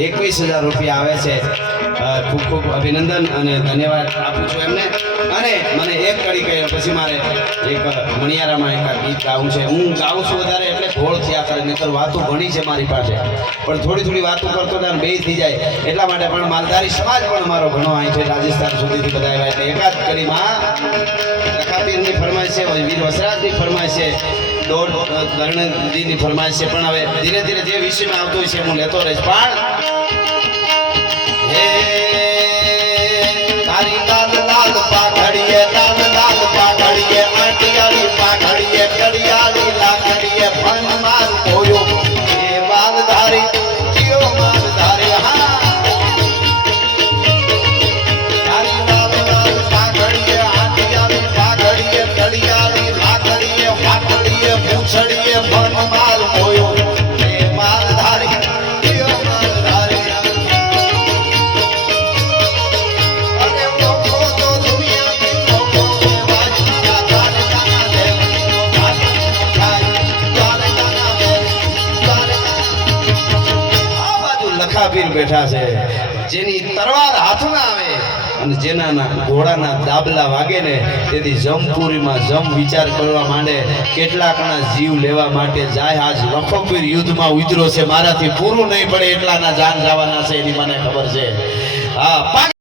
21,000 રૂપિયા આવે છે। ખૂબ ખૂબ અભિનંદન અને ધન્યવાદ આપું છું એમને। અને મને એક કડી કહે પછી મારે એક મણિયારામાં એક ગીત ગાવું છે। હું ગાઉં છું વધારે એટલે ઘોળ થયા કરે, નહીંતર વાતો ઘણી છે મારી પાસે, પણ થોડી થોડી વાતો કરતો ત્યારે બે થઈ જાય, એટલા માટે પણ માલધારી સમાજ પણ અમારો ઘણો અહીં છે, રાજસ્થાન સુધીથી બધા આવ્યા, એટલે એકાદ કડીમાં લખાપીરની ફરમાઈશ છે, વીર વસરાજની ફરમાઈશ છે, દોઢ ધરણદીની ફરમાઈશ છે, પણ હવે ધીરે ધીરે જે વિષયમાં આવતો હોય છે હું લેતો રહીશ। પણ તારી લાલ લાલ પાઘડીએ, લાલ લાલ પાઘડીએ, આટિયાળી પાઘડીએ, કડિયાળી લાકડીએ, ફન માર ધોયો એ માલધારી જીઓ માલધારી। હા તારી લાલ લાલ પાઘડીએ, આટિયાળી પાઘડીએ, કડિયાળી લાકડીએ, વાકડીએ, પૂંછડીએ, ફન માર ધોયો એ માલધારી જીઓ માલધારી। લખાપીર બેઠા છે, જેની તરવાર હાથમાં આવે અને જેના ઘોડાના દાબલા વાગે ને તેથી જમપુરીમાં જમ વિચાર કરવા માંડે, કેટલાકના જીવ લેવા માટે જાય। આજ લખાપીર યુદ્ધમાં ઉતર્યો છે, મારાથી પૂરું નહીં પડે એટલાના જાન જવાના છે, એની મને ખબર છે। હા।